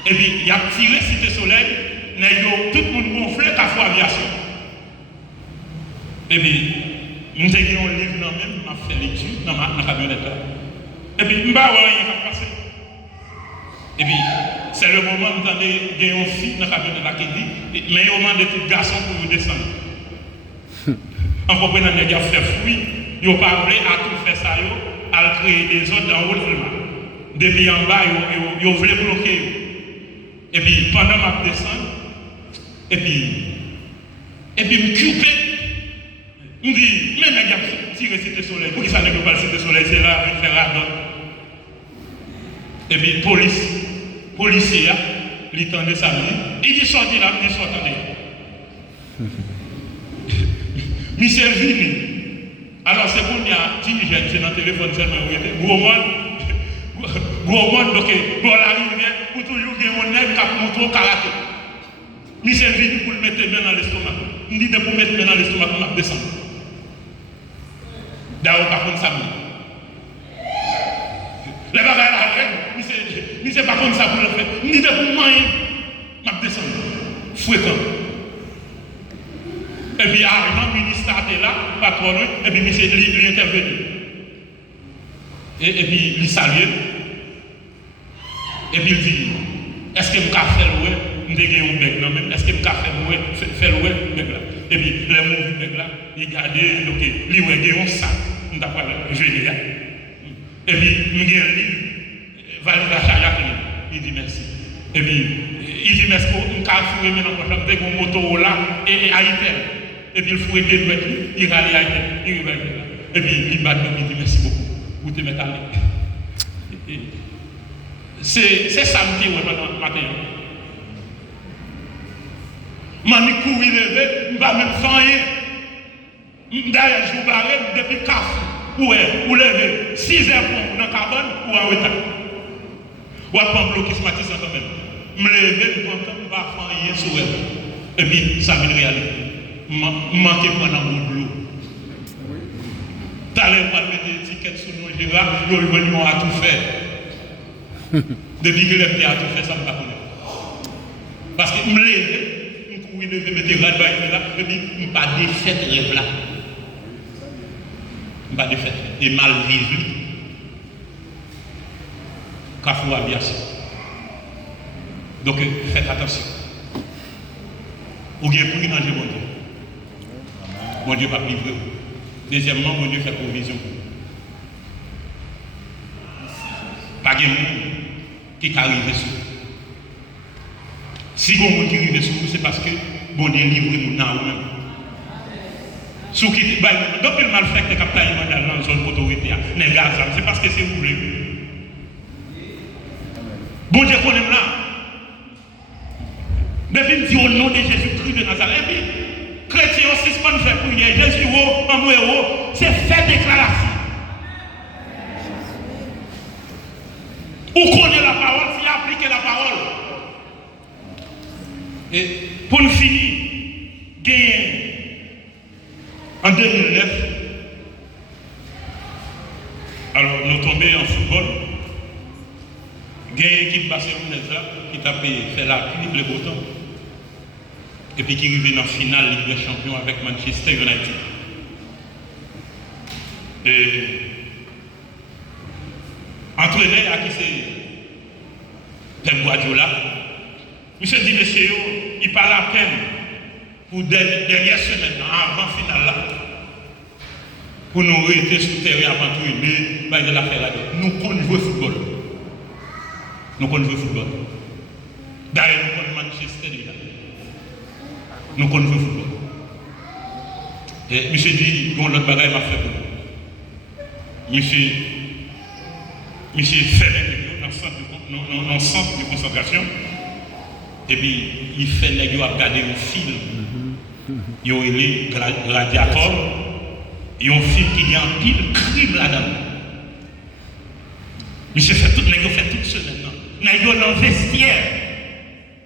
Et puis il a tiré Cité Soleil, tout le monde gonflé qu'à fois aviation. Et puis nous avons un livre dans même, nous avons fait l'étude dans ma camionnette. Et puis nous n'avons rien passé. Et puis c'est le moment où nous avons une fille dans la camionnette qui dit, mais au moment de tout garçon pour nous descendre. En comprenant que les gens fait fruit, ils ont parlé à tout faire ça, à créer des zones dans haut de depuis en bas, ils voulaient bloquer. Et puis pendant ma descente, et puis me couper, je me dis, mais les gens tirent Cité Soleil, pour qui ça ne peut pas Cité Soleil, c'est là avec faire radon. Et puis policier, il tendait sa main, il dit sortez là, il dit sortez. Monsieur venu, Alors c'est qu'on y a diligent, c'est dans le téléphone seulement, gros monde, donc bon la rivière, pour toujours gagner un nègre qui a montré au karaté. Michel venu pour le mettre main dans l'estomac. Il dit de pour mettre main dans l'estomac pour me descendre. D'ailleurs, par contre, ça me. Les bagages la règle, mais c'est pas comme ça pour le faire. Il dit de pour manger, me descendre. Fréquent. Et puis, arrivant, le ministre était là, patron, et puis, il est intervenu. Et puis, il salue. Et puis, il dit, est-ce que je peux faire le je vais un bec, non, même, est-ce que je peux faire le bec là? Et puis, les mouvements bec là, il garde, donc, il y a un sac, je vais venir. Et puis, il y a un livre, Valérie Chayak, il dit merci. Et puis, il dit merci pour un carrefour, maintenant, avec un moto là, et Haïtel. Et puis, il faut aider le mec, il râle Haïtel, il revient là. Et puis, il m'a dit merci beaucoup, vous te mettez à l'aide. C'est ça que je dis matin. Je vais courir lever, je ne vais même faire rien. D'ailleurs, je vais barrer depuis 4 ou lever 6 heures pour dans le carbone ou en retard. Ou à prendre bloquer ce matin quand même. Je me lever, je ne vais pas faire rien sur elle. Et puis, ça va réaliser. Je manque pendant mon boulot. Tout à l'heure, je vais mettre des étiquettes sur nos gérants, je vais venir à tout faire. Depuis que les pieds à tout faire, ça ne me pas connaître. Parce que je me lève, je courir, je me mettre là, et puis je ne pas défaire ce rêve là. Je ne pas défaire. Et mal vécu. Carrefour aviation. Donc faites attention. Ou bien pour y manger, mon Dieu. Mon Dieu va livrer. Deuxièmement, mon Dieu fait provision. Pas de monde qui est arrivé sur vous. Si vous monde qui arrive sur vous, c'est parce que bon Dieu livre mon nom ou même. Sous qui donc le mal fait que capitaine dans la zone autorité, c'est parce que c'est vous voulez. Bon Dieu connaît là. Depuis dit au nom de Jésus-Christ de Nazareth, et puis chrétien aussi ce qu'on fait pour hier, Jésus en héros, c'est faire déclaration. Ou connaît la parole, c'est appliquer la parole. Et pour nous finir, gagner en 2009, alors nous tombons en football, gagner l'équipe barcelonaise qui t'a fait la pluie, le beau temps, et puis qui arrive dans la finale Ligue des Champions avec Manchester United. Et entraîneur à qui c'est Pep Guardiola. Monsieur dit, monsieur, il parle à peine pour dernière semaine, avant la finale là, pour nous rester sur le terrain avant tout aimer, de la faire la guerre. Nous connaissons le football. Nous connaissons le football. D'ailleurs, nous connaissons Manchester déjà. Nous connaissons le football. Et monsieur dit, bon, l'autre bagaille m'a fait pour nous. Monsieur fait dans le centre de concentration. Et puis, il fait les gars regarder un film. Il y a les gladiateurs. Il y a un film qui y a un pile crime là-dedans. Monsieur fait tout, fait toute semaine. Nous dans le vestiaire.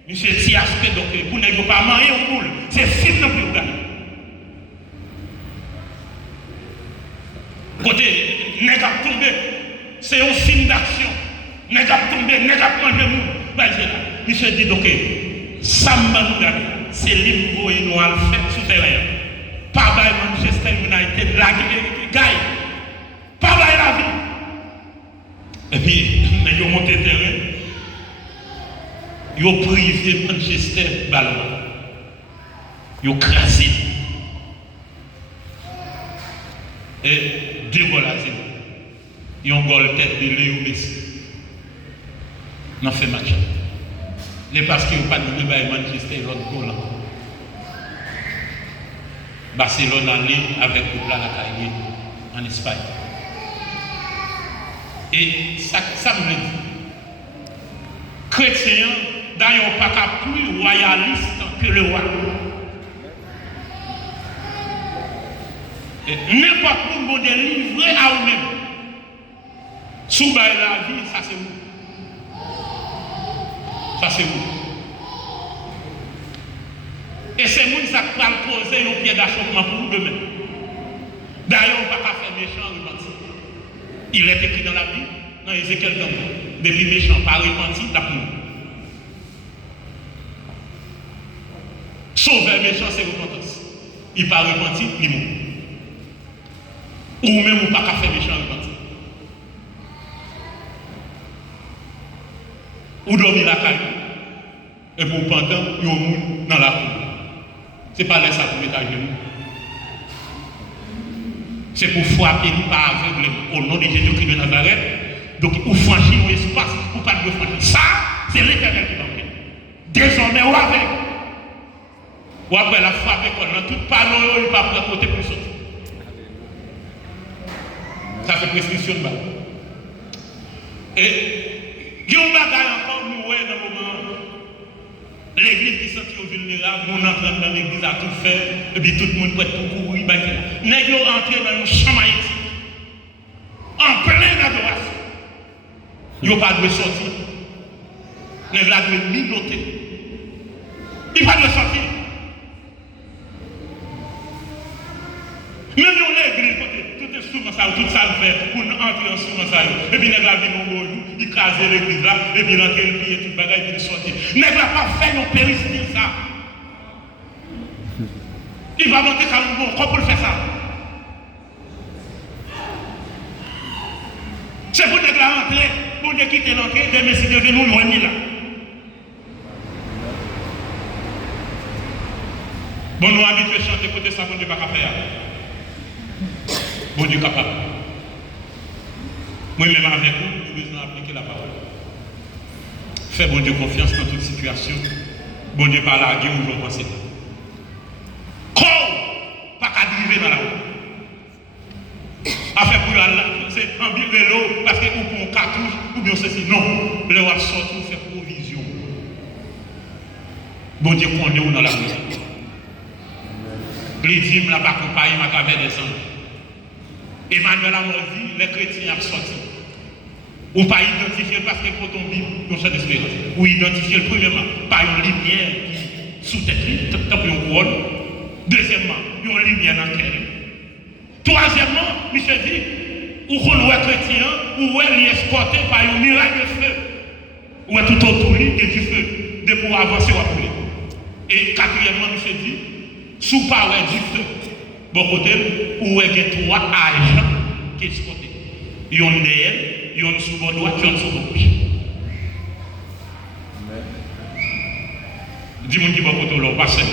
Monsieur t'y aspect, donc, pour ne pas manger au boule. C'est film non plus regarder. Côté, n'est pas tombé. C'est un film d'action. N'est pas tombé, n'est pas mangé le monde. Monsieur dit donc, Samba c'est l'immo et nous allons faire sous terrain. Pas by Manchester United, la gagne. Pas by la vie. Et puis, nous avons monté le terrain. Ils ont privé Manchester ballon. Ils ont crasé. Et 2 goals à 0. Ils ont goal tête de Léo Messi. Dans ce match. Et parce qu'ils n'ont pas de Manchester, l'autre goal. Barcelone allé avec le plat à la cahier en Espagne. Et ça me dit. Chrétien, d'ailleurs, pas plus royaliste que le roi. N'importe où, bon Dieu, livré à vous-même. Sous la vie, ça c'est vous. Ça c'est vous. Et c'est vous qui va poser un pied d'achoppement pour vous demain. D'ailleurs, on ne peut pas faire méchant repentir. Il est écrit dans la Bible, dans Ézéchiel 30. Depuis méchant, pas repentir, la pour nous. Sauver méchant, c'est repentance. Il ne peut pas repentir, il mourra. Ou même, on ne peut pas faire méchant repentir. Ou dormir la caille. Et pour pendant, il y a un monde dans la cour. Ce n'est pas laisser ça pour mettre à genoux. C'est pour frapper nous par aveugle au nom de Jésus-Christ de Nazareth. Donc, vous franchissez un espace pour pas de franchir. Ça, c'est l'Éternel qui va faire. Désormais, ou avec. Ou après la frappe, dans tout panneau, il ne va pas côté pour sortir. Ça fait prescription de balle. Et, il y a un bagage encore, nous, dans le moment. L'église qui sont vulnérables, on entre dans l'église à tout faire, et puis tout le monde peut être pour courir. Nous sommes entrés dans une chambre haïtique, en pleine adoration. Ils n'ont pas de sortir. Nous avons de minoter. Ils n'ont pas de sortir. Même dans l'église, tout instrument, tout ça le fait pour nous entrer en instrument. Et puis nous avons vu mon il crase l'église là, et puis rentrer le pied, tout le bagage, et puis sortir. Nous n'avons pas fait nos péristyle ça. Il va monter comme bon, comment pour faire ça? C'est pour nous rentrer, pour nous quitter l'entrée, de messieurs de nous loin là. Bon, nous habitués à chanter côté ça, bon Dieu pas faire. Bon Dieu capable. Moi-même avec vous, nous besoin d'appliquer la parole. Fais bon Dieu confiance dans toute situation. Bon Dieu pas larguer ou vous pensez. Pas qu'à driver dans la route. Affaire pour c'est en vélo parce que ou pour un cartouche ou bien ceci. Non, le roi sort pour faire provision. Bon Dieu connaît où dans la route. Les dîmes là pas accompagné ma caverne des anges. Emmanuel a dit, les chrétiens ont sorti. Ou pas identifier parce que pour ton Bible, nous sommes d'espérance. Ou identifier le premièrement par une lumière qui sous tête, tant que une couronne. Deuxièmement, une lumière dans le cœur. Troisièmement, Michel dit, ou qu'on est chrétien, ou est escorté par un miracle de feu. Ou est tout autour et du feu, de pouvoir avancer ou appeler. Et quatrièmement, Michel dit, sous par du feu. Bon côté, où est trois agents qui sont côté. Il y a une derrière, il y a une sous votre droite, il y a une sous votre pied. Dis-moi qui va côté là, pas seul.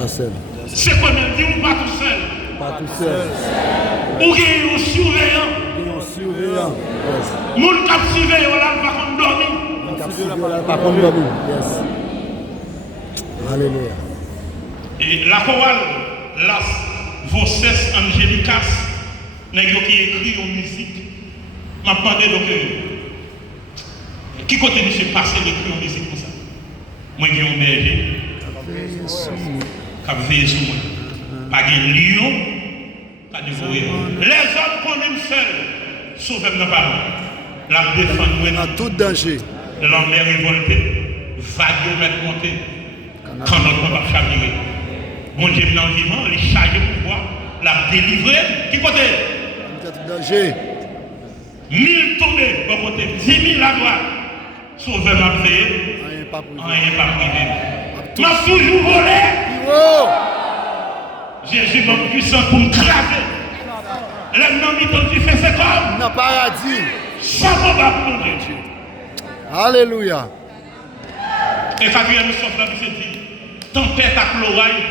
Pas seul. C'est quoi même, dis-moi pas tout seul. Pas tout seul. Ou il y a un surveillant. Un surveillant. Mon cap surveillant là, pas qu'on dormir. Un cap surveillant là, pas qu'on dormir. Yes. Alléluia. Et la chorale, las voces angelicas, qui écrit en musique, m'a demandé donc, qui côté de se passer d'écrire en musique comme ça? Moi, j'ai un berger, qui a veillé sur moi. Pas de lion, pas de dévoré. Les hommes qu'on aime seuls, sauvez-moi pas. La défense nous Dans tout danger. la mer révoltée, vague mettre monter, quand notre va chavirer. Bon Dieu dans le vivant, les chargés pour pouvoir la délivrer. Qui côté? Tout danger. 1000 tombés, bon côté, 10 000 à droite. Sauver ma vie, Rien pas privé. rien pas privé. M'a toujours volé. Oh! Jésus m'a puissant pour me craser. L'homme qui fait c'est comme. Dans paradis. Sans combat pour mon Dieu. Alléluia. Et quatrième sauf là, il dit, tempête à chloride,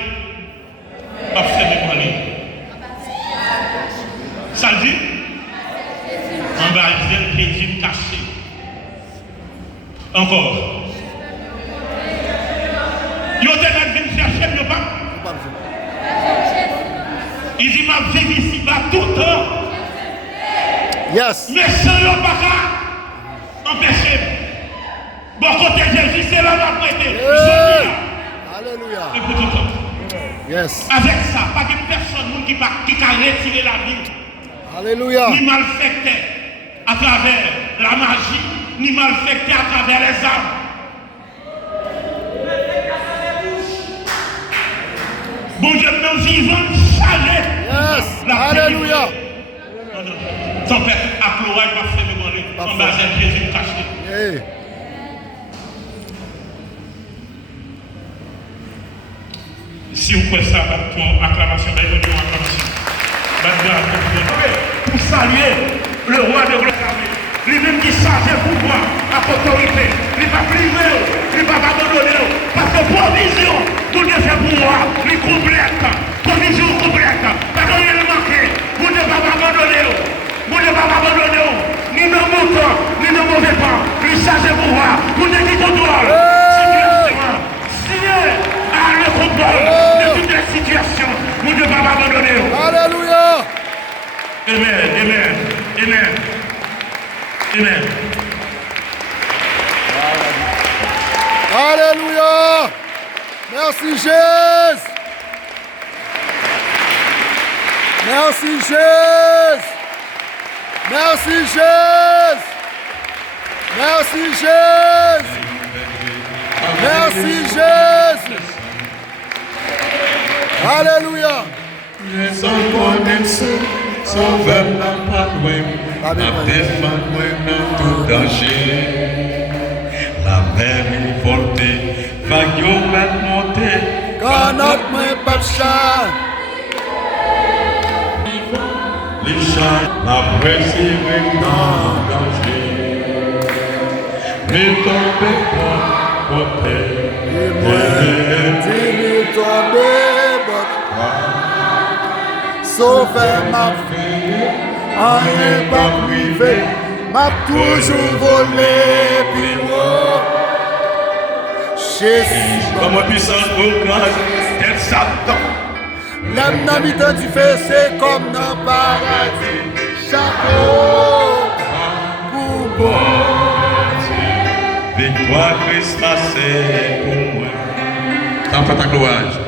pas faire mes poignets. Ça le dit? En bas, il dit, régime caché. Encore. Il y a des gens qui viennent chercher le pas. Il dit, ma vie ici, va tout le temps. Yes. Mais sans le pas empêcher. Bon côté Jésus, c'est là ma prêté. Alléluia. Et pour tout le temps. Yes. Avec ça, pas de personne qui va retirer la vie. Alléluia. Ni malfecté à travers la magie, ni malfecté à travers les armes. Bon Dieu, nous vivons chargés. Yes. Alléluia. Son père a pleuré, pas fait demander. Son bassin Jésus caché. Hey. Si vous faites ça, ton acclamation, ben vous dites acclamation. Pour saluer le roi de gloire, lui-même qui charge le pouvoir à autorité, il ne va pas priver, il ne va pas abandonner. Parce que provision, nous devons faire pouvoir, il complète. Provision complète. Pas de rien manquer. Vous ne devez pas abandonner. Vous ne devez pas abandonner. Ni nos moutons, ni nos mauvais pas. Il charge le pouvoir. Vous ne devez pas contrôle. Signé à le contrôle de toutes les situations. Vous ne devez pas abandonner. Alléluia. Amen, amen, amen, amen. Alléluia. Merci Jésus. Merci Jésus. Merci Jésus. Merci Jésus. Merci Jésus. Alléluia. Sauveur n'a pas loin, la défense dans tout danger. La mer est voltée, vague est montée. Quand notre main pas chat. Les chats, la presse est dans danger. Mais tombez pas, côté. Et moi, dis-lui tomber, sauveur m'a fait, rien pas privé, m'a toujours volé, puis oh, Jésus, Comme puissance pour grâce, tel Satan. l'âme n'a mis dans du feu, c'est comme dans le paradis, chapeau, pour bon. Victoire Christ, c'est pour moi. T'en fais ta gloire.